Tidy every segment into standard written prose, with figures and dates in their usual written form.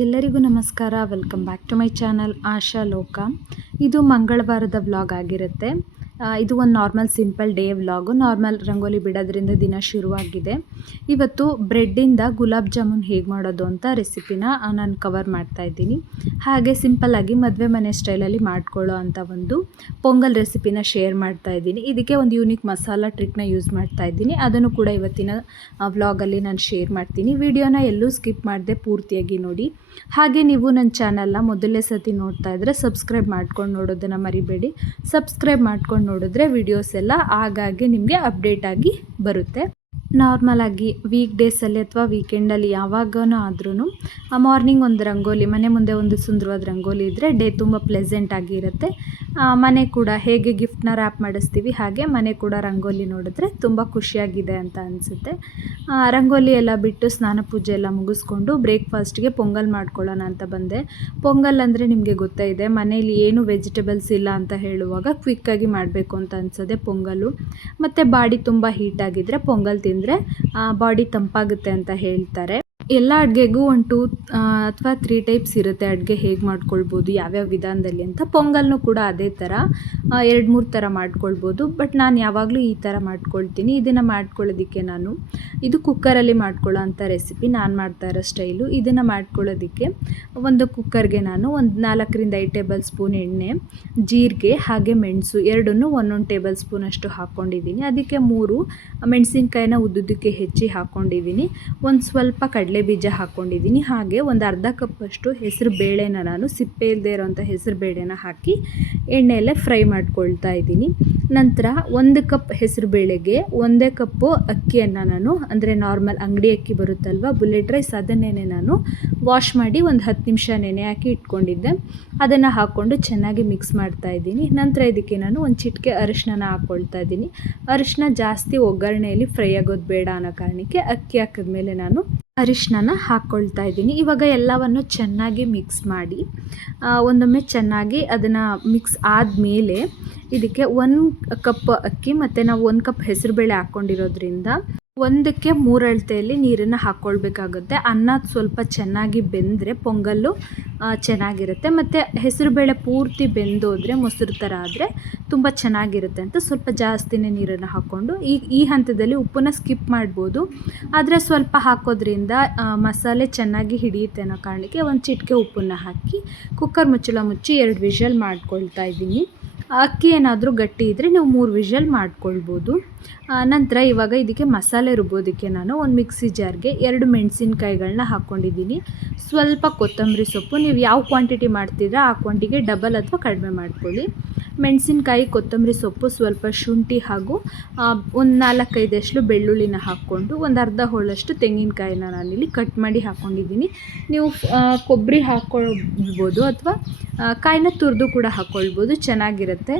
ಎಲ್ಲರಿಗೂ ನಮಸ್ಕಾರ. Welcome back to my channel Asha Loka. ಇದು ಮಂಗಳವಾರದ ವ್ಲಾಗ್ ಆಗಿರುತ್ತೆ. ಇದು ಒಂದು normal simple day vlog. Normal rangoli ಬಿಡೋದ್ರಿಂದ ದಿನ ಶುರುವಾಗಿದೆ. ಇವತ್ತು ಬ್ರೆಡ್ಡಿಂದ ಗುಲಾಬ್ ಜಾಮೂನ್ ಹೇಗೆ ಮಾಡೋದು ಅಂತ ರೆಸಿಪಿನ ನಾನು ಕವರ್ ಮಾಡ್ತಾ ಇದ್ದೀನಿ. ಹಾಗೆ ಸಿಂಪಲ್ಲಾಗಿ ಮದುವೆ ಮನೆ ಸ್ಟೈಲಲ್ಲಿ ಮಾಡ್ಕೊಳ್ಳೋ ಅಂಥ ಒಂದು ಪೊಂಗಲ್ ರೆಸಿಪಿನ ಶೇರ್ ಮಾಡ್ತಾ ಇದ್ದೀನಿ. ಇದಕ್ಕೆ ಒಂದು ಯೂನಿಕ್ ಮಸಾಲ ಟ್ರಿಕ್ನ ಯೂಸ್ ಮಾಡ್ತಾ ಇದ್ದೀನಿ. ಅದನ್ನು ಕೂಡ ಇವತ್ತಿನ ವ್ಲಾಗಲ್ಲಿ ನಾನು ಶೇರ್ ಮಾಡ್ತೀನಿ. ವಿಡಿಯೋನ ಎಲ್ಲೂ ಸ್ಕಿಪ್ ಮಾಡದೆ ಪೂರ್ತಿಯಾಗಿ ನೋಡಿ. ಹಾಗೆ ನೀವು ನನ್ನ ಚಾನಲ್ನ ಮೊದಲನೇ ಸತಿ ನೋಡ್ತಾ ಇದ್ದರೆ ಸಬ್ಸ್ಕ್ರೈಬ್ ಮಾಡ್ಕೊಂಡು ನೋಡೋದನ್ನು ಮರಿಬೇಡಿ. ಸಬ್ಸ್ಕ್ರೈಬ್ ಮಾಡ್ಕೊಂಡು ನೋಡಿದ್ರೆ ವಿಡಿಯೋಸ್ ಎಲ್ಲ ಆಗಾಗ್ಗೆ ನಿಮಗೆ ಅಪ್ಡೇಟ್ ಆಗಿ ಬರುತ್ತೆ. ನಾರ್ಮಲಾಗಿ ವೀಕ್ ಡೇಸಲ್ಲಿ ಅಥವಾ ವೀಕೆಂಡಲ್ಲಿ ಯಾವಾಗನೂ ಆದ್ರೂ ಮಾರ್ನಿಂಗ್ ಒಂದು ರಂಗೋಲಿ, ಮನೆ ಮುಂದೆ ಒಂದು ಸುಂದರವಾದ ರಂಗೋಲಿ ಇದ್ದರೆ ಡೇ ತುಂಬ ಪ್ಲೆಸೆಂಟ್ ಆಗಿರುತ್ತೆ. ಮನೆ ಕೂಡ ಹೇಗೆ ಗಿಫ್ಟ್ನ ರ್ಯಾಪ್ ಮಾಡಿಸ್ತೀವಿ ಹಾಗೆ ಮನೆ ಕೂಡ ರಂಗೋಲಿ ನೋಡಿದ್ರೆ ತುಂಬ ಖುಷಿಯಾಗಿದೆ ಅಂತ ಅನಿಸುತ್ತೆ. ರಂಗೋಲಿ ಎಲ್ಲ ಬಿಟ್ಟು ಸ್ನಾನ ಪೂಜೆ ಎಲ್ಲ ಮುಗಿಸ್ಕೊಂಡು ಬ್ರೇಕ್ಫಾಸ್ಟ್ಗೆ ಪೊಂಗಲ್ ಮಾಡ್ಕೊಳ್ಳೋಣ ಅಂತ ಬಂದೆ. ಪೊಂಗಲ್ ಅಂದರೆ ನಿಮಗೆ ಗೊತ್ತೇ ಇದೆ, ಮನೇಲಿ ಏನು ವೆಜಿಟೇಬಲ್ಸ್ ಇಲ್ಲ ಅಂತ ಹೇಳುವಾಗ ಕ್ವಿಕ್ಕಾಗಿ ಮಾಡಬೇಕು ಅಂತ ಅನಿಸೋದೆ ಪೊಂಗಲು. ಮತ್ತು ಬಾಡಿ ತುಂಬ ಹೀಟಾಗಿದ್ದರೆ ಪೊಂಗಲ್ ತಿಂದರೆ ಬಾಡಿ ತಂಪಾಗುತ್ತೆ ಅಂತ ಹೇಳ್ತಾರೆ. ಎಲ್ಲ ಅಡುಗೆಗೂ ಒಂದು 2 ಅಥವಾ 3 ಟೈಪ್ಸ್ ಇರುತ್ತೆ ಅಡುಗೆ ಹೇಗೆ ಮಾಡ್ಕೊಳ್ಬೋದು, ಯಾವ್ಯಾವ ವಿಧಾನದಲ್ಲಿ ಅಂತ. ಪೊಂಗಲ್ನೂ ಕೂಡ ಅದೇ ಥರ 2-3 ಥರ ಮಾಡ್ಕೊಳ್ಬೋದು. ಬಟ್ ನಾನು ಯಾವಾಗಲೂ ಈ ಥರ ಮಾಡ್ಕೊಳ್ತೀನಿ. ಇದನ್ನು ಮಾಡ್ಕೊಳ್ಳೋದಕ್ಕೆ ಇದು ಕುಕ್ಕರಲ್ಲಿ ಮಾಡ್ಕೊಳ್ಳೋ ಅಂಥ ರೆಸಿಪಿ, ನಾನು ಮಾಡ್ತಾ ಇರೋ ಸ್ಟೈಲು. ಇದನ್ನು ಮಾಡ್ಕೊಳ್ಳೋದಕ್ಕೆ ಒಂದು ಕುಕ್ಕರ್ಗೆ ನಾನು ಒಂದು 4-5 ಟೇಬಲ್ ಸ್ಪೂನ್ ಎಣ್ಣೆ, ಜೀರಿಗೆ ಹಾಗೆ ಮೆಣಸು ಎರಡನ್ನೂ 1 ಟೇಬಲ್ ಸ್ಪೂನ್ ಅಷ್ಟು ಹಾಕ್ಕೊಂಡಿದ್ದೀನಿ. ಅದಕ್ಕೆ 3 ಮೆಣಸಿನ್ಕಾಯಿನ ಉದ್ದುದಕ್ಕೆ ಹೆಚ್ಚಿ ಹಾಕ್ಕೊಂಡಿದ್ದೀನಿ. ಒಂದು ಸ್ವಲ್ಪ ಕಡಲೆ ಬೀಜ ಹಾಕ್ಕೊಂಡಿದ್ದೀನಿ. ಹಾಗೆ ಒಂದು ಅರ್ಧ ಕಪ್ಪಷ್ಟು ಹೆಸರು ಬೇಳೆನ ನಾನು ಸಿಪ್ಪೆ ಇಲ್ಲದೆ ಇರೋಂಥ ಹೆಸರು ಬೇಳೆನ ಹಾಕಿ ಎಣ್ಣೆಯಲ್ಲೇ ಫ್ರೈ ಮಾಡ್ಕೊಳ್ತಾ ಇದ್ದೀನಿ. ನಂತರ 1 ಕಪ್ ಹೆಸರು ಬೇಳೆಗೆ 1 ಕಪ್ಪು ಅಕ್ಕಿಯನ್ನು ನಾನು, ಅಂದರೆ ನಾರ್ಮಲ್ ಅಂಗಡಿ ಅಕ್ಕಿ ಬರುತ್ತಲ್ವ ಬುಲೆಟ್ ರೈಸ್, ಅದನ್ನೇ ನಾನು ವಾಶ್ ಮಾಡಿ ಒಂದು 10 ನಿಮಿಷ ನೆನೆ ಹಾಕಿ ಇಟ್ಕೊಂಡಿದ್ದೆ. ಅದನ್ನು ಹಾಕ್ಕೊಂಡು ಚೆನ್ನಾಗಿ ಮಿಕ್ಸ್ ಮಾಡ್ತಾ ಇದ್ದೀನಿ. ನಂತರ ಇದಕ್ಕೆ ನಾನು ಒಂದು ಚಿಟಿಕೆ ಅರಿಶಿನ ಹಾಕ್ಕೊಳ್ತಾ ಇದ್ದೀನಿ. ಅರಿಶಿನ ಜಾಸ್ತಿ ಒಗ್ಗರಣೆಯಲ್ಲಿ ಫ್ರೈ ಆಗೋದು ಬೇಡ ಅನ್ನೋ ಕಾರಣಕ್ಕೆ ಅಕ್ಕಿ ಹಾಕಿದ್ಮೇಲೆ ನಾನು ಅರಿಶಿನ ಹಾಕ್ಕೊಳ್ತಾ ಇದ್ದೀನಿ. ಇವಾಗ ಎಲ್ಲವನ್ನು ಚೆನ್ನಾಗಿ ಮಿಕ್ಸ್ ಮಾಡಿ ಒಂದೊಮ್ಮೆ ಚೆನ್ನಾಗಿ ಅದನ್ನು ಮಿಕ್ಸ್ ಆದಮೇಲೆ ಇದಕ್ಕೆ 1 ಕಪ್ ಅಕ್ಕಿ ಮತ್ತು ನಾವು 1 ಕಪ್ ಹೆಸರುಬೇಳೆ ಹಾಕ್ಕೊಂಡಿರೋದ್ರಿಂದ 1ಕ್ಕೆ 3 ಅಳತೆಯಲ್ಲಿ ನೀರನ್ನು ಹಾಕ್ಕೊಳ್ಬೇಕಾಗುತ್ತೆ. ಅನ್ನ ಸ್ವಲ್ಪ ಚೆನ್ನಾಗಿ ಬೆಂದರೆ ಪೊಂಗಲ್ಲು ಚೆನ್ನಾಗಿರುತ್ತೆ. ಮತ್ತು ಹೆಸರುಬೇಳೆ ಪೂರ್ತಿ ಬೆಂದೋದ್ರೆ ಮೊಸರು ಥರ ಆದರೆ ತುಂಬ ಚೆನ್ನಾಗಿರುತ್ತೆ ಅಂತ ಸ್ವಲ್ಪ ಜಾಸ್ತಿನೇ ನೀರನ್ನು ಹಾಕ್ಕೊಂಡು ಈ ಹಂತದಲ್ಲಿ ಉಪ್ಪನ್ನ ಸ್ಕಿಪ್ ಮಾಡ್ಬೋದು. ಆದರೆ ಸ್ವಲ್ಪ ಹಾಕೋದ್ರಿಂದ ಮಸಾಲೆ ಚೆನ್ನಾಗಿ ಹಿಡಿಯುತ್ತೆ ಅನ್ನೋ ಕಾರಣಕ್ಕೆ ಒಂದು ಚಿಟಿಕೆ ಉಪ್ಪನ್ನು ಹಾಕಿ ಕುಕ್ಕರ್ ಮುಚ್ಚಳ ಮುಚ್ಚಿ 2 ವಿಷಲ್ ಮಾಡ್ಕೊಳ್ತಾ ಇದ್ದೀನಿ. ಅಕ್ಕಿ ಏನಾದರೂ ಗಟ್ಟಿ ಇದ್ದರೆ ನೀವು 3 ವಿಷಲ್ ಮಾಡ್ಕೊಳ್ಬೋದು. ನಂತರ ಇವಾಗ ಇದಕ್ಕೆ ಮಸಾಲೆ ರುಬ್ಬೋದಕ್ಕೆ ನಾನು ಒಂದು ಮಿಕ್ಸಿ ಜಾರ್ಗೆ 2 ಮೆಣಸಿನ್ಕಾಯಿಗಳನ್ನ ಹಾಕ್ಕೊಂಡಿದ್ದೀನಿ. ಸ್ವಲ್ಪ ಕೊತ್ತಂಬರಿ ಸೊಪ್ಪು, ನೀವು ಯಾವ ಕ್ವಾಂಟಿಟಿ ಮಾಡ್ತಿದ್ರೆ ಆ ಕ್ವಾಂಟಿಟಿಗೆ ಡಬಲ್ ಅಥವಾ ಕಡಿಮೆ ಮಾಡ್ಕೊಳ್ಳಿ. ಮೆಣಸಿನ್ಕಾಯಿ, ಕೊತ್ತಂಬರಿ ಸೊಪ್ಪು, ಸ್ವಲ್ಪ ಶುಂಠಿ ಹಾಗೂ ಒಂದು 4-5 ಬೆಳ್ಳುಳ್ಳಿನ ಹಾಕ್ಕೊಂಡು ಒಂದು ಅರ್ಧ ಹೋಳಷ್ಟು ತೆಂಗಿನಕಾಯಿನ ನಾನಿಲ್ಲಿ ಕಟ್ ಮಾಡಿ ಹಾಕ್ಕೊಂಡಿದ್ದೀನಿ. ನೀವು ಕೊಬ್ಬರಿ ಹಾಕ್ಕೊಳ್ಬೋದು ಅಥವಾ ಕಾಯಿನ ತುರಿದು ಕೂಡ ಹಾಕ್ಕೊಳ್ಬೋದು, ಚೆನ್ನಾಗಿರುತ್ತೆ.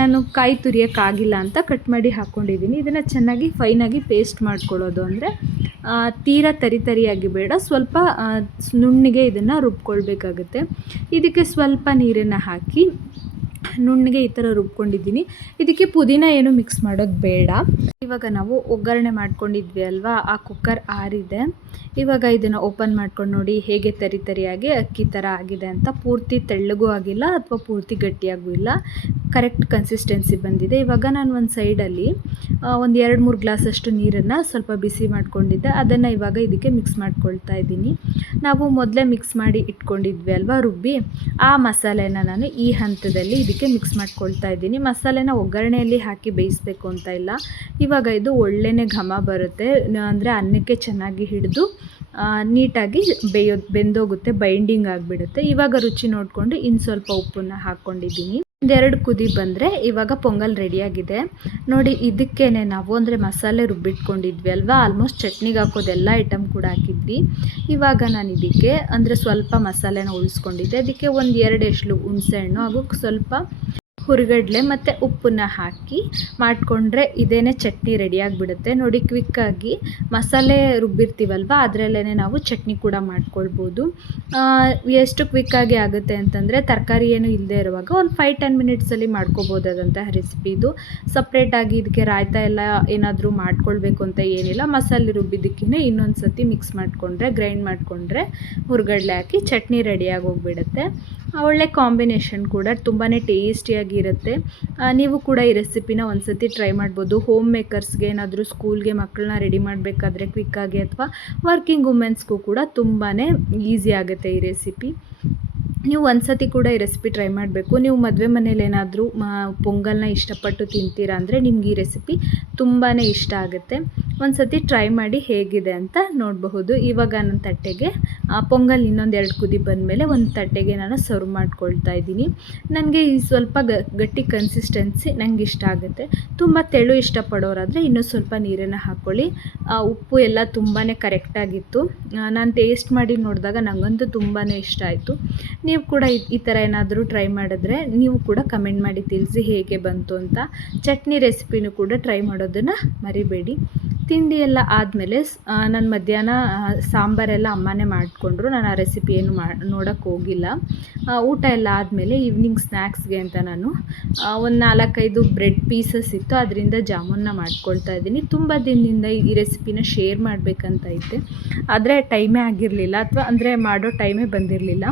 ನಾನು ಕಾಯಿ ತುರಿಯೋಕ್ಕಾಗಿಲ್ಲ ಅಂತ ಕಟ್ ಮಾಡಿ ಹಾಕ್ಕೊಂಡಿದ್ದೀನಿ. ಇದನ್ನು ಚೆನ್ನಾಗಿ ಫೈನಾಗಿ ಪೇಸ್ಟ್ ಮಾಡ್ಕೊಳ್ಳೋದು, ಅಂದರೆ ತೀರಾ ತರಿಯಾಗಿ ಬೇಡ, ಸ್ವಲ್ಪ ನುಣ್ಣಗೆ ಇದನ್ನು ರುಬ್ಕೊಳ್ಬೇಕಾಗುತ್ತೆ. ಇದಕ್ಕೆ ಸ್ವಲ್ಪ ನೀರನ್ನು ಹಾಕಿ ನುಣ್ಣಗೆ ಈ ಥರ ರುಬ್ಕೊಂಡಿದ್ದೀನಿ. ಇದಕ್ಕೆ ಪುದೀನ ಏನು ಮಿಕ್ಸ್ ಮಾಡೋದು ಬೇಡ. ಇವಾಗ ನಾವು ಒಗ್ಗರಣೆ ಮಾಡ್ಕೊಂಡಿದ್ವಿ ಅಲ್ವಾ, ಆ ಕುಕ್ಕರ್ ಆರಿದೆ. ಇವಾಗ ಇದನ್ನು ಓಪನ್ ಮಾಡ್ಕೊಂಡು ನೋಡಿ ಹೇಗೆ ತರಿಯಾಗಿ ಅಕ್ಕಿ ಥರ ಆಗಿದೆ ಅಂತ. ಪೂರ್ತಿ ತೆಳ್ಳಗೂ ಆಗಿಲ್ಲ ಅಥವಾ ಪೂರ್ತಿ ಗಟ್ಟಿಯಾಗೂ ಇಲ್ಲ, ಕರೆಕ್ಟ್ ಕನ್ಸಿಸ್ಟೆನ್ಸಿ ಬಂದಿದೆ. ಇವಾಗ ನಾನು ಒಂದು ಸೈಡಲ್ಲಿ ಒಂದು 2-3 ಗ್ಲಾಸಷ್ಟು ನೀರನ್ನು ಸ್ವಲ್ಪ ಬಿಸಿ ಮಾಡ್ಕೊಂಡಿದ್ದೆ, ಅದನ್ನು ಇವಾಗ ಇದಕ್ಕೆ ಮಿಕ್ಸ್ ಮಾಡ್ಕೊಳ್ತಾ ಇದ್ದೀನಿ. ನಾವು ಮೊದಲೇ ಮಿಕ್ಸ್ ಮಾಡಿ ಇಟ್ಕೊಂಡಿದ್ವಿ ಅಲ್ವಾ ರುಬ್ಬಿ, ಆ ಮಸಾಲೆನ ನಾನು ಈ ಹಂತದಲ್ಲಿ ಇದಕ್ಕೆ ಮಿಕ್ಸ್ ಮಾಡ್ಕೊಳ್ತಾ ಇದ್ದೀನಿ. ಮಸಾಲೆನ ಒಗ್ಗರಣೆಯಲ್ಲಿ ಹಾಕಿ ಬೇಯಿಸಬೇಕು ಅಂತ ಇಲ್ಲ. ಇವಾಗ ಇದು ಒಳ್ಳೆಯೇ ಘಮ ಬರುತ್ತೆ, ಅಂದರೆ ಅನ್ನಕ್ಕೆ ಚೆನ್ನಾಗಿ ಹಿಡಿದು ನೀಟಾಗಿ ಬೆಂದೋಗುತ್ತೆ, ಬೈಂಡಿಂಗ್ ಆಗಿಬಿಡುತ್ತೆ. ಇವಾಗ ರುಚಿ ನೋಡಿಕೊಂಡು ಇನ್ನು ಸ್ವಲ್ಪ ಉಪ್ಪನ್ನು ಹಾಕ್ಕೊಂಡಿದ್ದೀನಿ. 2 ಕುದಿ ಬಂದರೆ ಇವಾಗ ಪೊಂಗಲ್ ರೆಡಿಯಾಗಿದೆ ನೋಡಿ. ಇದಕ್ಕೇನೆ ನಾವು, ಅಂದರೆ ಮಸಾಲೆ ರುಬ್ಬಿಟ್ಕೊಂಡಿದ್ವಿ ಅಲ್ವಾ, ಆಲ್ಮೋಸ್ಟ್ ಚಟ್ನಿಗೆ ಹಾಕೋದೆಲ್ಲ ಐಟಮ್ ಕೂಡ ಹಾಕಿದ್ವಿ. ಇವಾಗ ನಾನು ಇದಕ್ಕೆ, ಅಂದರೆ ಸ್ವಲ್ಪ ಮಸಾಲೆನ ಉಳಿಸ್ಕೊಂಡಿದ್ದೆ, ಅದಕ್ಕೆ ಒಂದು 2 ಎಸಳು ಹುಣಸೆಹಣ್ಣು ಹಾಗೂ ಸ್ವಲ್ಪ ಹುರಿಗಡಲೆ ಮತ್ತು ಉಪ್ಪನ್ನ ಹಾಕಿ ಮಾಡಿಕೊಂಡ್ರೆ ಇದೇನೇ ಚಟ್ನಿ ರೆಡಿಯಾಗಿಬಿಡುತ್ತೆ. ನೋಡಿ ಕ್ವಿಕ್ಕಾಗಿ ಮಸಾಲೆ ರುಬ್ಬಿರ್ತೀವಲ್ವ ಅದರಲ್ಲೇ ನಾವು ಚಟ್ನಿ ಕೂಡ ಮಾಡ್ಕೊಳ್ಬೋದು. ಎಷ್ಟು ಕ್ವಿಕ್ಕಾಗಿ ಆಗುತ್ತೆ ಅಂತಂದರೆ ತರಕಾರಿ ಏನು ಇಲ್ಲದೆ ಇರುವಾಗ ಒಂದು 5-10 ಮಿನಿಟ್ಸಲ್ಲಿ ಮಾಡ್ಕೋಬೋದಾದಂತಹ ರೆಸಿಪಿ ಇದು. ಸಪ್ರೇಟಾಗಿ ಇದಕ್ಕೆ ರಾಯ್ತ ಎಲ್ಲ ಏನಾದರೂ ಮಾಡ್ಕೊಳ್ಬೇಕು ಅಂತ ಏನಿಲ್ಲ. ಮಸಾಲೆ ರುಬ್ಬಿದ್ದಕ್ಕೇ ಇನ್ನೊಂದು ಸತಿ ಮಿಕ್ಸ್ ಮಾಡಿಕೊಂಡ್ರೆ ಗ್ರೈಂಡ್ ಮಾಡಿಕೊಂಡ್ರೆ ಹುರಿಗಡಲೆ ಹಾಕಿ ಚಟ್ನಿ ರೆಡಿಯಾಗಿ ಹೋಗಿಬಿಡುತ್ತೆ. ಒಳ್ಳೆ ಕಾಂಬಿನೇಷನ್ ಕೂಡ ತುಂಬಾ ಟೇಸ್ಟಿಯಾಗಿರುತ್ತೆ. ನೀವು ಕೂಡ ಈ ರೆಸಿಪಿನ ಒಂದು ಸತಿ ಟ್ರೈ ಮಾಡ್ಬೋದು. ಹೋಮ್ ಮೇಕರ್ಸ್ಗೆ ಏನಾದರೂ ಸ್ಕೂಲ್ಗೆ ಮಕ್ಕಳನ್ನ ರೆಡಿ ಮಾಡಬೇಕಾದ್ರೆ ಕ್ವಿಕ್ಕಾಗಿ ಅಥವಾ ವರ್ಕಿಂಗ್ ವುಮೆನ್ಸ್ಗೂ ಕೂಡ ತುಂಬಾ ಈಸಿ ಆಗುತ್ತೆ ಈ ರೆಸಿಪಿ. ನೀವು ಒಂದು ಸತಿ ಕೂಡ ಈ ರೆಸಿಪಿ ಟ್ರೈ ಮಾಡಬೇಕು. ನೀವು ಮದುವೆ ಮನೇಲಿ ಏನಾದರೂ ಪೊಂಗಲ್ನ ಇಷ್ಟಪಟ್ಟು ತಿಂತೀರಾ ಅಂದರೆ ನಿಮ್ಗೆ ಈ ರೆಸಿಪಿ ತುಂಬಾ ಇಷ್ಟ ಆಗುತ್ತೆ. ಒಂದು ಸತಿ ಟ್ರೈ ಮಾಡಿ ಹೇಗಿದೆ ಅಂತ ನೋಡಬಹುದು. ಇವಾಗ ನನ್ನ ತಟ್ಟೆಗೆ ಪೊಂಗಲ್ ಇನ್ನೊಂದು 2 ಕುದಿ ಬಂದಮೇಲೆ ಒಂದು ತಟ್ಟೆಗೆ ನಾನು ಸರ್ವ್ ಮಾಡ್ಕೊಳ್ತಾ ಇದ್ದೀನಿ. ನನಗೆ ಈ ಸ್ವಲ್ಪ ಗಟ್ಟಿ ಕನ್ಸಿಸ್ಟೆನ್ಸಿ ನಂಗೆ ಇಷ್ಟ ಆಗುತ್ತೆ. ತುಂಬ ತೆಳು ಇಷ್ಟಪಡೋರಾದರೆ ಇನ್ನೂ ಸ್ವಲ್ಪ ನೀರನ್ನು ಹಾಕ್ಕೊಳ್ಳಿ. ಉಪ್ಪು ಎಲ್ಲ ತುಂಬಾ ಕರೆಕ್ಟಾಗಿತ್ತು. ನಾನು ಟೇಸ್ಟ್ ಮಾಡಿ ನೋಡಿದಾಗ ನನಗಂತೂ ತುಂಬಾ ಇಷ್ಟ ಆಯಿತು. ನೀವು ಕೂಡ ಈ ಥರ ಏನಾದರೂ ಟ್ರೈ ಮಾಡಿದ್ರೆ ನೀವು ಕೂಡ ಕಮೆಂಟ್ ಮಾಡಿ ತಿಳಿಸಿ ಹೇಗೆ ಬಂತು ಅಂತ. ಚಟ್ನಿ ರೆಸಿಪಿನೂ ಕೂಡ ಟ್ರೈ ಮಾಡೋದನ್ನು ಮರಿಬೇಡಿ. ತಿಂಡಿ ಎಲ್ಲ ಆದಮೇಲೆ ನಾನು ಮಧ್ಯಾಹ್ನ ಸಾಂಬಾರೆಲ್ಲ ಅಮ್ಮನೇ ಮಾಡಿಕೊಂಡ್ರು. ನಾನು ಆ ರೆಸಿಪಿ ಏನು ನೋಡೋಕ್ಕೆ ಹೋಗಿಲ್ಲ. ಊಟ ಎಲ್ಲ ಆದಮೇಲೆ ಈವ್ನಿಂಗ್ ಸ್ನ್ಯಾಕ್ಸ್ಗೆ ಅಂತ ನಾನು ಒಂದು 4-5 ಬ್ರೆಡ್ ಪೀಸಸ್ ಇತ್ತು, ಅದರಿಂದ ಜಾಮೂನ್ನ ಮಾಡ್ಕೊಳ್ತಾ ಇದ್ದೀನಿ. ತುಂಬ ದಿನದಿಂದ ಈ ರೆಸಿಪಿನ ಶೇರ್ ಮಾಡಬೇಕಂತ ಇದ್ದೆ, ಆದರೆ ಟೈಮೇ ಆಗಿರಲಿಲ್ಲ, ಅಥವಾ ಅಂದರೆ ಮಾಡೋ ಟೈಮೇ ಬಂದಿರಲಿಲ್ಲ.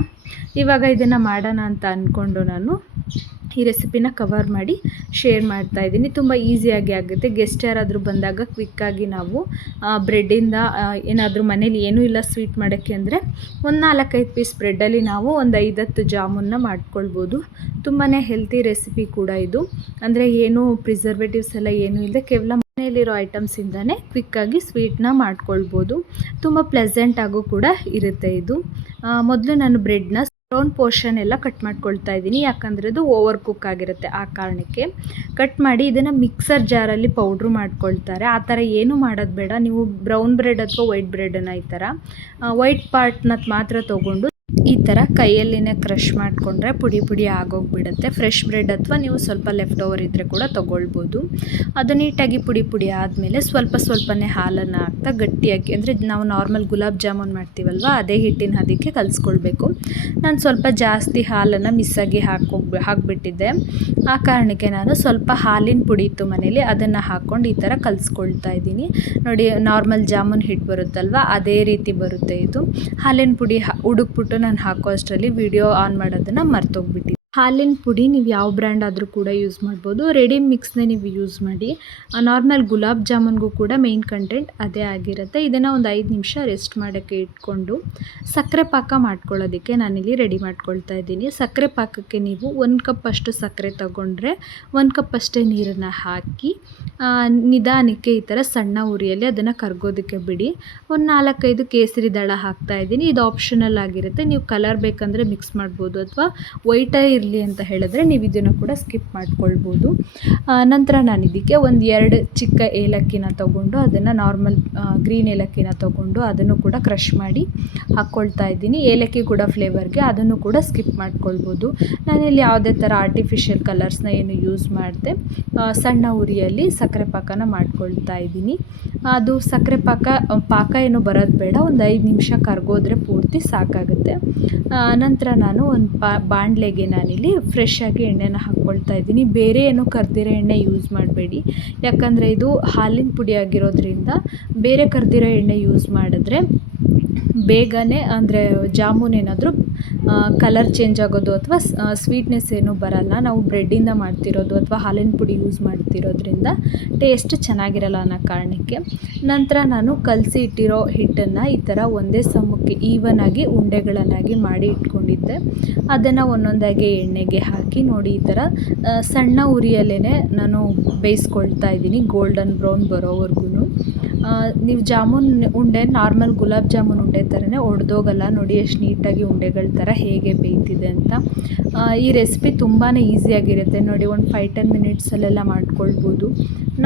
ಇವಾಗ ಇದನ್ನು ಮಾಡೋಣ ಅಂತ ಅಂದ್ಕೊಂಡು ನಾನು ಈ ರೆಸಿಪಿನ ಕವರ್ ಮಾಡಿ ಶೇರ್ ಮಾಡ್ತಾ ಇದ್ದೀನಿ. ತುಂಬ ಈಸಿಯಾಗಿ ಆಗುತ್ತೆ. ಗೆಸ್ಟ್ ಯಾರಾದರೂ ಬಂದಾಗ ಕ್ವಿಕ್ಕಾಗಿ ನಾವು ಬ್ರೆಡ್ಡಿಂದ ಏನಾದರೂ ಮನೇಲಿ ಏನೂ ಇಲ್ಲ ಸ್ವೀಟ್ ಮಾಡೋಕ್ಕೆ ಅಂದರೆ ಒಂದು 4-5 ಪೀಸ್ ಬ್ರೆಡ್ಡಲ್ಲಿ ನಾವು ಒಂದು 5-10 ಜಾಮೂನ್ನ ಮಾಡ್ಕೊಳ್ಬೋದು. ತುಂಬಾ ಹೆಲ್ತಿ ರೆಸಿಪಿ ಕೂಡ ಇದು. ಅಂದರೆ ಏನು ಪ್ರಿಸರ್ವೇಟಿವ್ಸ್ ಎಲ್ಲ ಏನೂ ಇಲ್ಲದೆ ಕೇವಲ ಮನೆಯಲ್ಲಿರೋ ಐಟಮ್ಸಿಂದನೇ ಕ್ವಿಕ್ಕಾಗಿ ಸ್ವೀಟ್ನ ಮಾಡ್ಕೊಳ್ಬೋದು. ತುಂಬ ಪ್ಲೆಸೆಂಟಾಗೂ ಕೂಡ ಇರುತ್ತೆ ಇದು. ಮೊದಲು ನಾನು ಬ್ರೆಡ್ನ ಬ್ರೌನ್ ಪೋರ್ಷನ್ ಎಲ್ಲ ಕಟ್ ಮಾಡ್ಕೊಳ್ತಾ ಇದ್ದೀನಿ, ಯಾಕಂದರೆ ಅದು ಓವರ್ ಕುಕ್ ಆಗಿರುತ್ತೆ. ಆ ಕಾರಣಕ್ಕೆ ಕಟ್ ಮಾಡಿ ಇದನ್ನು ಮಿಕ್ಸರ್ ಜಾರಲ್ಲಿ ಪೌಡ್ರು ಮಾಡ್ಕೊಳ್ತಾರೆ. ಆ ಥರ ಏನೂ ಮಾಡೋದು ಬೇಡ. ನೀವು ಬ್ರೌನ್ ಬ್ರೆಡ್ ಅಥವಾ ವೈಟ್ ಬ್ರೆಡನ್ನು ಈ ಥರ ವೈಟ್ ಪಾರ್ಟ್ನ ಮಾತ್ರ ತೊಗೊಂಡು ಈ ಥರ ಕೈಯಲ್ಲಿನೇ ಕ್ರಷ್ ಮಾಡಿಕೊಂಡ್ರೆ ಪುಡಿ ಪುಡಿ ಆಗೋಗ್ಬಿಡುತ್ತೆ. ಫ್ರೆಶ್ ಬ್ರೆಡ್ ಅಥವಾ ನೀವು ಸ್ವಲ್ಪ ಲೆಫ್ಟ್ ಓವರ್ ಇದ್ದರೆ ಕೂಡ ತೊಗೊಳ್ಬೋದು. ಅದು ನೀಟಾಗಿ ಪುಡಿ ಪುಡಿ ಆದಮೇಲೆ ಸ್ವಲ್ಪನೇ ಹಾಲನ್ನು ಹಾಕ್ತಾ ಗಟ್ಟಿಯಾಗಿ, ಅಂದರೆ ನಾವು ನಾರ್ಮಲ್ ಗುಲಾಬ್ ಜಾಮೂನ್ ಮಾಡ್ತೀವಲ್ವ ಅದೇ ಹಿಟ್ಟಿನ ಅದಕ್ಕೆ ಕಲಿಸ್ಕೊಳ್ಬೇಕು. ನಾನು ಸ್ವಲ್ಪ ಜಾಸ್ತಿ ಹಾಲನ್ನು ಮಿಸ್ಸಾಗಿ ಹಾಕಿಬಿಟ್ಟಿದ್ದೆ. ಆ ಕಾರಣಕ್ಕೆ ನಾನು ಸ್ವಲ್ಪ ಹಾಲಿನ ಪುಡಿ ಇತ್ತು ಮನೇಲಿ, ಅದನ್ನು ಹಾಕ್ಕೊಂಡು ಈ ಥರ ಕಲಿಸ್ಕೊಳ್ತಾ ಇದ್ದೀನಿ. ನೋಡಿ, ನಾರ್ಮಲ್ ಜಾಮೂನ್ ಹಿಟ್ಟು ಬರುತ್ತಲ್ವ ಅದೇ ರೀತಿ ಬರುತ್ತೆ ಇದು. ಹಾಲಿನ ಪುಡಿ ಹುಡುಕ್ಬಿಟ್ಟು ನಾನು ಹಾಕೋ ಅಷ್ಟರಲ್ಲಿ ವಿಡಿಯೋ ಆನ್ ಮಾಡೋದನ್ನು ಮರ್ತೋಗ್ಬಿಟ್ಟಿದ್ದೆ. ಹಾಲಿನ ಪುಡಿ ನೀವು ಯಾವ ಬ್ರ್ಯಾಂಡ್ ಆದರೂ ಕೂಡ ಯೂಸ್ ಮಾಡ್ಬೋದು. ರೆಡಿ ಮಿಕ್ಸ್ನೇ ನೀವು ಯೂಸ್ ಮಾಡಿ. ನಾರ್ಮಲ್ ಗುಲಾಬ್ ಜಾಮೂನ್ಗೂ ಕೂಡ ಮೇನ್ ಕಂಟೆಂಟ್ ಅದೇ ಆಗಿರುತ್ತೆ. ಇದನ್ನು ಒಂದು 5 ನಿಮಿಷ ರೆಸ್ಟ್ ಮಾಡೋಕ್ಕೆ ಇಟ್ಕೊಂಡು ಸಕ್ಕರೆ ಪಾಕ ಮಾಡ್ಕೊಳ್ಳೋದಕ್ಕೆ ನಾನಿಲ್ಲಿ ರೆಡಿ ಮಾಡ್ಕೊಳ್ತಾ ಇದ್ದೀನಿ. ಸಕ್ಕರೆ ಪಾಕಕ್ಕೆ ನೀವು 1 ಕಪ್ ಅಷ್ಟು ಸಕ್ಕರೆ ತಗೊಂಡ್ರೆ 1 ಕಪ್ ಅಷ್ಟೇ ನೀರನ್ನು ಹಾಕಿ ನಿಧಾನಕ್ಕೆ ಈ ಥರ ಸಣ್ಣ ಉರಿಯಲ್ಲಿ ಅದನ್ನು ಕರಗೋದಕ್ಕೆ ಬಿಡಿ. ಒಂದು 4-5 ಕೇಸರಿ ದಳ ಹಾಕ್ತಾಯಿದ್ದೀನಿ. ಇದು ಆಪ್ಷನಲ್ ಆಗಿರುತ್ತೆ. ನೀವು ಕಲರ್ ಬೇಕಂದರೆ ಮಿಕ್ಸ್ ಮಾಡ್ಬೋದು, ಅಥವಾ ವೈಟೇ ಇರಲಿ ಅಂತ ಹೇಳಿದ್ರೆ ನೀವು ಇದನ್ನು ಕೂಡ ಸ್ಕಿಪ್ ಮಾಡ್ಕೊಳ್ಬೋದು. ನಂತರ ನಾನು ಇದಕ್ಕೆ ಒಂದು 2 ಚಿಕ್ಕ ಏಲಕ್ಕಿನ ತೊಗೊಂಡು, ಅದನ್ನು ನಾರ್ಮಲ್ ಗ್ರೀನ್ ಏಲಕ್ಕಿನ ತೊಗೊಂಡು ಅದನ್ನು ಕೂಡ ಕ್ರಷ್ ಮಾಡಿ ಹಾಕ್ಕೊಳ್ತಾ ಇದ್ದೀನಿ. ಏಲಕ್ಕಿ ಕೂಡ ಫ್ಲೇವರ್ಗೆ, ಅದನ್ನು ಕೂಡ ಸ್ಕಿಪ್ ಮಾಡ್ಕೊಳ್ಬೋದು. ನಾನಿಲ್ಲಿ ಯಾವುದೇ ಥರ ಆರ್ಟಿಫಿಷಿಯಲ್ ಕಲರ್ಸ್ನ ಏನು ಯೂಸ್ ಮಾಡಿದೆ. ಸಣ್ಣ ಉರಿಯಲ್ಲಿ ಸಕ್ಕರೆ ಪಾಕನ ಮಾಡ್ಕೊಳ್ತಾ ಇದ್ದೀನಿ. ಅದು ಸಕ್ಕರೆ ಪಾಕ ಏನು ಬರೋದು ಬೇಡ, ಒಂದು 5 ನಿಮಿಷ ಕರಗೋದ್ರೆ ಪೂರ್ತಿ ಸಾಕಾಗುತ್ತೆ. ನಂತರ ನಾನು ಒಂದು ಬಾಣಲೆಗೆ ನಾನಿಲ್ಲಿ ಫ್ರೆಶ್ ಆಗಿ ಎಣ್ಣೆನ ಹಾಕ್ಕೊಳ್ತಾ ಇದ್ದೀನಿ. ಬೇರೆ ಏನು ಕರ್ದಿರೋ ಎಣ್ಣೆ ಯೂಸ್ ಮಾಡಬೇಡಿ, ಯಾಕಂದರೆ ಇದು ಹಾಲಿನ ಪುಡಿ ಆಗಿರೋದ್ರಿಂದ ಬೇರೆ ಕರ್ದಿರೋ ಎಣ್ಣೆ ಯೂಸ್ ಮಾಡಿದ್ರೆ ಬೇಗನೆ, ಅಂದರೆ ಜಾಮೂನ್ ಏನಾದರೂ ಕಲರ್ ಚೇಂಜ್ ಆಗೋದು ಅಥವಾ ಸ್ವೀಟ್ನೆಸ್ ಏನೂ ಬರಲ್ಲ. ನಾವು ಬ್ರೆಡ್ಡಿಂದ ಮಾಡ್ತಿರೋದು ಅಥವಾ ಹಾಲಿನ ಪುಡಿ ಯೂಸ್ ಮಾಡ್ತಿರೋದ್ರಿಂದ ಟೇಸ್ಟ್ ಚೆನ್ನಾಗಿರಲ್ಲ ಅನ್ನೋ ಕಾರಣಕ್ಕೆ. ನಂತರ ನಾನು ಕಲಸಿ ಇಟ್ಟಿರೋ ಹಿಟ್ಟನ್ನು ಈ ಥರ ಒಂದೇ ಸಮಕ್ಕೆ ಈವನಾಗಿ ಉಂಡೆಗಳನ್ನಾಗಿ ಮಾಡಿ ಇಟ್ಕೊಂಡಿದ್ದೆ. ಅದನ್ನು ಒಂದೊಂದಾಗಿ ಎಣ್ಣೆಗೆ ಹಾಕಿ ನೋಡಿ ಈ ಥರ ಸಣ್ಣ ಉರಿಯಲ್ಲೇ ನಾನು ಬೇಯಿಸ್ಕೊಳ್ತಾ ಇದ್ದೀನಿ, ಗೋಲ್ಡನ್ ಬ್ರೌನ್ ಬರೋವರೆಗೂ. ನೀವು ಜಾಮೂನ್ ಉಂಡೆ ನಾರ್ಮಲ್ ಗುಲಾಬ್ ಜಾಮೂನ್ ಉಂಡೆ ಥರನೇ ಒಡೆದೋಗಲ್ಲ. ನೋಡಿ ಎಷ್ಟು ನೀಟಾಗಿ ಉಂಡೆಗಳ ಥರ ಹೇಗೆ ಬೇಯ್ತಿದೆ ಅಂತ. ಈ ರೆಸಿಪಿ ತುಂಬಾ ಈಸಿಯಾಗಿರುತ್ತೆ ನೋಡಿ. ಒಂದು 5-10 ಮಿನಿಟ್ಸಲ್ಲೆಲ್ಲ ಮಾಡ್ಕೊಳ್ಬೋದು.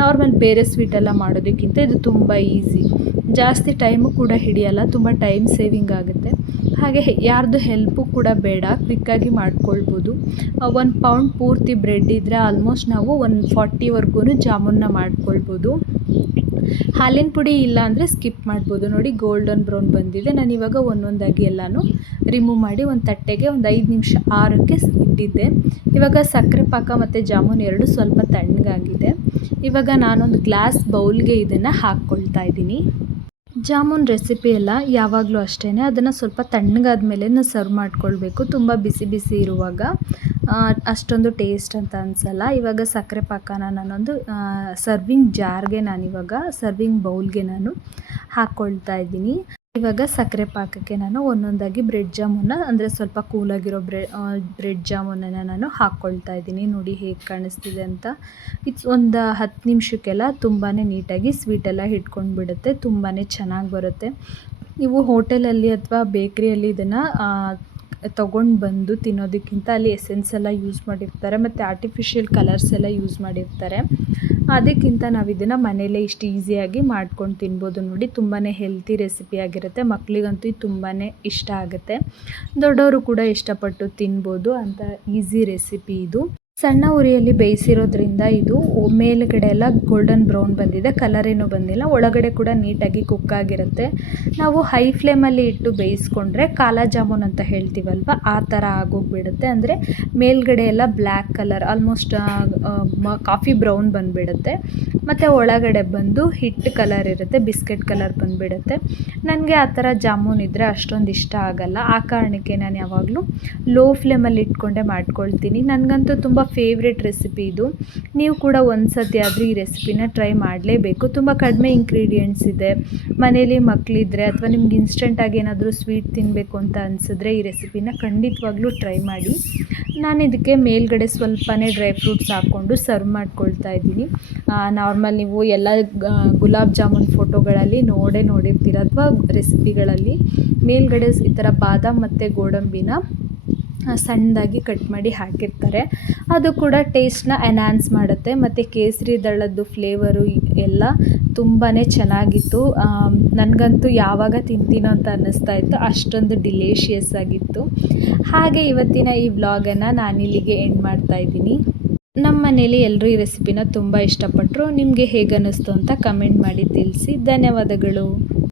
ನಾರ್ಮಲ್ ಬೇರೆ ಸ್ವೀಟೆಲ್ಲ ಮಾಡೋದಕ್ಕಿಂತ ಇದು ತುಂಬ ಈಸಿ. ಜಾಸ್ತಿ ಟೈಮು ಕೂಡ ಹಿಡಿಯಲ್ಲ, ತುಂಬ ಟೈಮ್ ಸೇವಿಂಗ್ ಆಗುತ್ತೆ. ಹಾಗೆ ಯಾರ್ದು ಹೆಲ್ಪು ಕೂಡ ಬೇಡ, ಕ್ವಿಕ್ಕಾಗಿ ಮಾಡ್ಕೊಳ್ಬೋದು. 1 ಪೌಂಡ್ ಪೂರ್ತಿ ಬ್ರೆಡ್ ಇದ್ದರೆ ಆಲ್ಮೋಸ್ಟ್ ನಾವು 140ವರೆಗೂ ಜಾಮೂನ್ನ ಮಾಡ್ಕೊಳ್ಬೋದು. ಹಾಲಿನ ಪುಡಿ ಇಲ್ಲ ಅಂದರೆ ಸ್ಕಿಪ್ ಮಾಡ್ಬೋದು. ನೋಡಿ ಗೋಲ್ಡನ್ ಬ್ರೌನ್ ಬಂದಿದೆ. ನಾನು ಇವಾಗ ಒಂದೊಂದಾಗಿ ಎಲ್ಲನೂ ರಿಮೂವ್ ಮಾಡಿ ಒಂದು ತಟ್ಟೆಗೆ ಒಂದು 5 ನಿಮಿಷ ಆರೋಕ್ಕೆ ಇಟ್ಟಿದ್ದೆ. ಇವಾಗ ಸಕ್ಕರೆ ಪಾಕ ಮತ್ತು ಜಾಮೂನ್ ಎರಡು ಸ್ವಲ್ಪ ತಣ್ಣಗಾಗಿದೆ. ಇವಾಗ ನಾನೊಂದು ಗ್ಲಾಸ್ ಬೌಲ್ಗೆ ಇದನ್ನು ಹಾಕ್ಕೊಳ್ತಾ ಇದ್ದೀನಿ. ಜಾಮೂನ್ ರೆಸಿಪಿ ಎಲ್ಲ ಯಾವಾಗಲೂ ಅಷ್ಟೇ, ಅದನ್ನು ಸ್ವಲ್ಪ ತಣ್ಣಗಾದ ಮೇಲೆ ಸರ್ವ್ ಮಾಡ್ಕೊಳ್ಬೇಕು. ತುಂಬ ಬಿಸಿ ಬಿಸಿ ಇರುವಾಗ ಅಷ್ಟೊಂದು ಟೇಸ್ಟ್ ಅಂತ ಅನಿಸಲ್ಲ. ಇವಾಗ ಸಕ್ಕರೆ ಪಾಕನ ನಾನೊಂದು ಸರ್ವಿಂಗ್ ಬೌಲ್ಗೆ ನಾನು ಹಾಕ್ಕೊಳ್ತಾ ಇದ್ದೀನಿ. ಇವಾಗ ಸಕ್ಕರೆ ಪಾಕಕ್ಕೆ ನಾನು ಒಂದೊಂದಾಗಿ ಬ್ರೆಡ್ ಜಾಮೂನ ಅಂದರೆ ಸ್ವಲ್ಪ ಕೂಲಾಗಿರೋ ಬ್ರೆಡ್ ಜಾಮೂನನ್ನು ನಾನು ಹಾಕ್ಕೊಳ್ತಾ ಇದ್ದೀನಿ. ನೋಡಿ ಹೇಗೆ ಕಾಣಿಸ್ತಿದೆ ಅಂತ. ಒಂದು 10 ನಿಮಿಷಕ್ಕೆಲ್ಲ ತುಂಬಾ ನೀಟಾಗಿ ಸ್ವೀಟೆಲ್ಲ ಹಿಡ್ಕೊಂಡು ಬಿಡುತ್ತೆ. ತುಂಬಾ ಚೆನ್ನಾಗಿ ಬರುತ್ತೆ. ನೀವು ಹೋಟೆಲಲ್ಲಿ ಅಥವಾ ಬೇಕ್ರಿಯಲ್ಲಿ ಇದನ್ನು ತೊಗೊಂಡು ಬಂದು ತಿನ್ನೋದಕ್ಕಿಂತ ಅಲ್ಲಿ ಎಸೆನ್ಸ್ ಎಲ್ಲ ಯೂಸ್ ಮಾಡಿರ್ತಾರೆ ಮತ್ತು ಆರ್ಟಿಫಿಷಿಯಲ್ ಕಲರ್ಸ್ ಎಲ್ಲ ಯೂಸ್ ಮಾಡಿರ್ತಾರೆ. ಅದಕ್ಕಿಂತ ನಾವು ಇದನ್ನು ಮನೆಯಲ್ಲೇ ಇಷ್ಟು ಈಸಿಯಾಗಿ ಮಾಡ್ಕೊಂಡು ತಿನ್ಬೋದು. ನೋಡಿ ತುಂಬಾ ಹೆಲ್ತಿ ರೆಸಿಪಿ ಆಗಿರುತ್ತೆ. ಮಕ್ಕಳಿಗಂತೂ ಇದು ತುಂಬಾ ಇಷ್ಟ ಆಗುತ್ತೆ. ದೊಡ್ಡವರು ಕೂಡ ಇಷ್ಟಪಟ್ಟು ತಿನ್ಬೋದು ಅಂತ ಈಸಿ ರೆಸಿಪಿ ಇದು. ಸಣ್ಣ ಉರಿಯಲ್ಲಿ ಬೇಯಿಸಿರೋದ್ರಿಂದ ಇದು ಮೇಲುಗಡೆ ಎಲ್ಲ ಗೋಲ್ಡನ್ ಬ್ರೌನ್ ಬಂದಿದೆ, ಕಲರ್ ಏನೂ ಬಂದಿಲ್ಲ. ಒಳಗಡೆ ಕೂಡ ನೀಟಾಗಿ ಕುಕ್ ಆಗಿರುತ್ತೆ. ನಾವು ಹೈ ಫ್ಲೇಮಲ್ಲಿ ಇಟ್ಟು ಬೇಯಿಸ್ಕೊಂಡ್ರೆ ಕಾಲಾ ಜಾಮೂನ್ ಅಂತ ಹೇಳ್ತೀವಲ್ವ, ಆ ಥರ ಆಗೋಗ್ಬಿಡುತ್ತೆ. ಅಂದರೆ ಮೇಲ್ಗಡೆ ಎಲ್ಲ black colour almost coffee brown ಬಂದುಬಿಡುತ್ತೆ ಮತ್ತು ಒಳಗಡೆ ಬಂದು ಹಿಟ್ಟು ಕಲರ್ ಇರುತ್ತೆ, ಬಿಸ್ಕೆಟ್ ಕಲರ್ ಬಂದುಬಿಡುತ್ತೆ. ನನಗೆ ಆ ಥರ ಜಾಮೂನ್ ಇದ್ದರೆ ಅಷ್ಟೊಂದು ಇಷ್ಟ ಆಗಲ್ಲ. ಆ ಕಾರಣಕ್ಕೆ ನಾನು ಯಾವಾಗಲೂ ಲೋ ಫ್ಲೇಮಲ್ಲಿ ಇಟ್ಕೊಂಡೆ ಮಾಡ್ಕೊಳ್ತೀನಿ. ನನಗಂತೂ ತುಂಬ ಫೇವ್ರೆಟ್ ರೆಸಿಪಿ ಇದು. ನೀವು ಕೂಡ ಒಂದು ಸತಿ ಆದರೂ ಈ ರೆಸಿಪಿನ ಟ್ರೈ ಮಾಡಲೇಬೇಕು. ತುಂಬ ಕಡಿಮೆ ಇಂಗ್ರೀಡಿಯೆಂಟ್ಸ್ ಇದೆ. ಮನೇಲಿ ಮಕ್ಕಳಿದ್ರೆ ಅಥವಾ ನಿಮ್ಗೆ ಇನ್ಸ್ಟೆಂಟಾಗಿ ಏನಾದರೂ ಸ್ವೀಟ್ ತಿನ್ನಬೇಕು ಅಂತ ಅನಿಸಿದ್ರೆ ಈ ರೆಸಿಪಿನ ಖಂಡಿತವಾಗ್ಲೂ ಟ್ರೈ ಮಾಡಿ. ನಾನು ಇದಕ್ಕೆ ಮೇಲ್ಗಡೆ ಸ್ವಲ್ಪನೇ ಡ್ರೈ ಫ್ರೂಟ್ಸ್ ಹಾಕ್ಕೊಂಡು ಸರ್ವ್ ಮಾಡ್ಕೊಳ್ತಾ ಇದ್ದೀನಿ. ನಾರ್ಮಲ್ ನೀವು ಎಲ್ಲ ಗುಲಾಬ್ ಜಾಮೂನ್ ಫೋಟೋಗಳಲ್ಲಿ ನೋಡಿರ್ತೀರ ಅಥವಾ ರೆಸಿಪಿಗಳಲ್ಲಿ ಮೇಲ್ಗಡೆ ಈ ಥರ ಬಾದಾಮ್ ಮತ್ತು ಗೋಡಂಬಿನ ಸಣ್ಣದಾಗಿ ಕಟ್ ಮಾಡಿ ಹಾಕಿರ್ತಾರೆ. ಅದು ಕೂಡ ಟೇಸ್ಟ್ನ ಎನ್ಹಾನ್ಸ್ ಮಾಡುತ್ತೆ. ಮತ್ತು ಕೇಸರಿ ದಳದ್ದು ಫ್ಲೇವರು ಎಲ್ಲ ತುಂಬಾ ಚೆನ್ನಾಗಿತ್ತು. ನನಗಂತೂ ಯಾವಾಗ ತಿಂತೀನೋ ಅಂತ ಅನ್ನಿಸ್ತಾ ಇತ್ತು, ಅಷ್ಟೊಂದು ಡಿಲೇಷಿಯಸ್ ಆಗಿತ್ತು. ಹಾಗೆ ಇವತ್ತಿನ ಈ ವ್ಲಾಗನ್ನು ನಾನಿಲ್ಲಿಗೆ ಎಂಡ್ ಮಾಡ್ತಾ ಇದ್ದೀನಿ. ನಮ್ಮ ಮನೇಲಿ ಎಲ್ಲರೂ ಈ ರೆಸಿಪಿನ ತುಂಬ ಇಷ್ಟಪಟ್ಟರು. ನಿಮಗೆ ಹೇಗೆ ಅನ್ನಿಸ್ತು ಅಂತ ಕಮೆಂಟ್ ಮಾಡಿ ತಿಳಿಸಿ. ಧನ್ಯವಾದಗಳು.